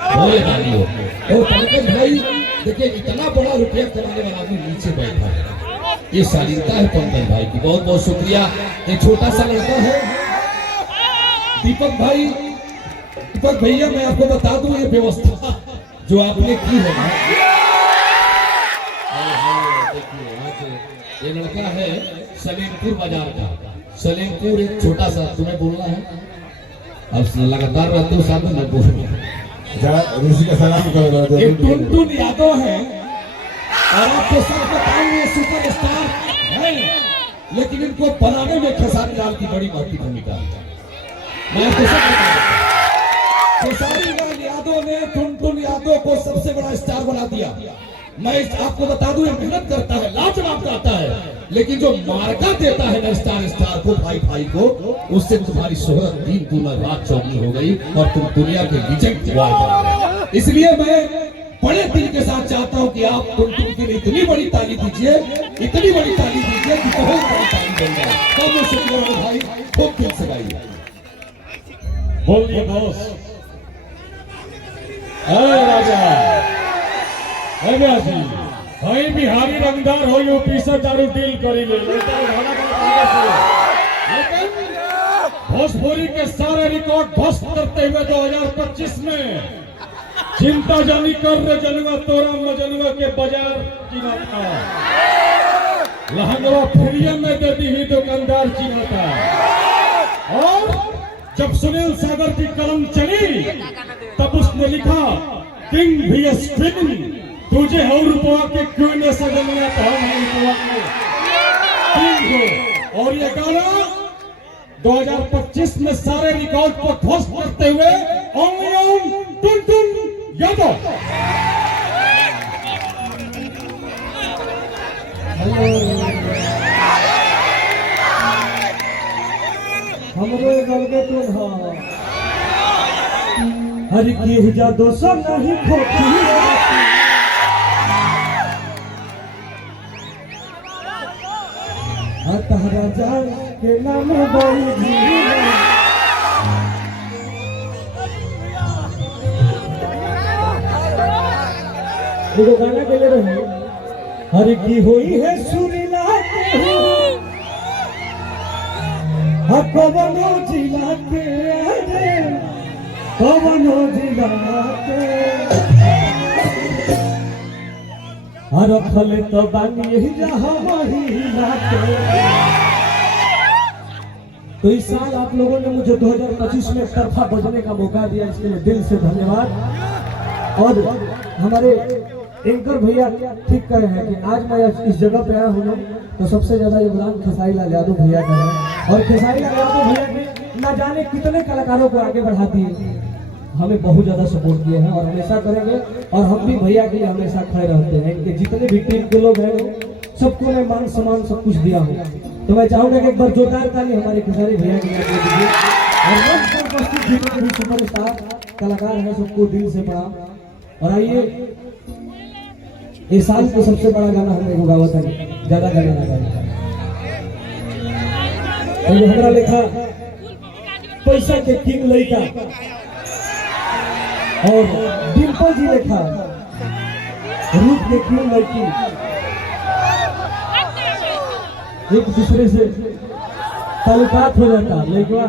बोले ताली हो। और पंकज भाई देखिए इतना बड़ा रुपया कमाने वाला आदमी नीचे बैठा है, ये शालीनता है पंकज भाई की। बहुत बहुत शुक्रिया। एक छोटा सा लड़का है दीपक भाई, दीपक भैया मैं आपको बता दूं ये व्यवस्था जो आपने की है ना, ये लड़का है सलेमपुर बाजार का। सलेमपुर एक छोटा सा, तुम्हें बोलना है, अब लगातार रहते हो साथ में मैं बोलूँ। ऋषि का सलाम करो। एक टुनटुन यादव है और आपको सब बताएंगे सुपर स्टार है, लेकिन इनको बनाने में खेसारी लाल की बड़ी महत्वपूर्ण भूमिका है। मैं आपको सब बताऊंगा, खेसारी लाल यादव ने टुनटुन यादव को सबसे बड़ा स्टार बना दिया। मैं आपको बता दूं, ये मेहनत करता है, लाजवाब करता है, लेकिन जो मार्का देता है ना स्टार को, भाई को, उससे तुम्हारी शोहरत दिन दूना रात चौगनी हो गई और तुम दुनिया के विजय बन गए। इसलिए मैं बड़े दिल के साथ चाहता हूं कि आप टुनटुन के लिए इतनी बड़ी ताली दीजिए, इतनी बड़ी ताली दीजिए कि बहुत बड़ी ताली बन जाए। बहुत शुक्रिया भाई, खूब दिल से गाइए। बोलिए बॉस। राजा भाई बिहारी रंगदार हो, यूपी से दारू डील करी ले, भोजपुरी के सारे रिकॉर्ड ध्वस्त करते हुए 2025 में चिंता जानी कर रहे जनुआ तोरा मजनुआ के बाजार चिना था, लहंगवा फ्री में दे दी ही दुकानदार चिना था। और जब सुनील सागर की कलम चली तब उसने लिखा किंग भी स्ट्रिंग, तुझे और रुपया के क्यों ने सजनिया तो और ये गाना 2025 में सारे रिकॉर्ड को ध्वस्त करते हुए टुनटुन यादव। हमरे गल के तुम हर की जादू सो नहीं खोती तहरा जान के नाम बड़ी एगो गाना के ले रहे हर की हुई है सुरीला कवनो जिला के कवनो जिला के हर फल तो बानी तो इस साल आप लोगों ने मुझे 2025 में एक तरफा बजने का मौका दिया, इसके लिए दिल से धन्यवाद। और हमारे एंकर भैया ठीक कह रहे हैं कि आज मैं इस जगह पे आया हूँ तो सबसे ज्यादा योगदान खेसारी लाल यादव भैया का है। और खेसारी लाल यादव भैया ने न जाने कितने कलाकारों को आगे बढ़ा दिए, हमें बहुत ज्यादा सपोर्ट किए हैं और हमेशा करेंगे। और हम भी भैया के लिए हमेशा खड़े रहते हैं। इनके जितने भी टीम के लोग हैं सबको मैं मान सम्मान सब कुछ दिया हूँ, तो मैं चाहूंगा कि एक बार जोरदार ताली हमारे खेसारी भैया के लिए दीजिए। और मंच पर उपस्थित जितने भी सुपरस्टार कलाकार हैं सबको दिल से प्रणाम। और आइए इस साल का सबसे बड़ा गाना हमने गावत है, ज्यादा गाना ना गाए। हमारा लिखा पैसा के किंग लड़का और डिम्पल जी लिखा रूप के क्यों लड़की एक दूसरे से ताल्लुकात हो जाता। लेकिन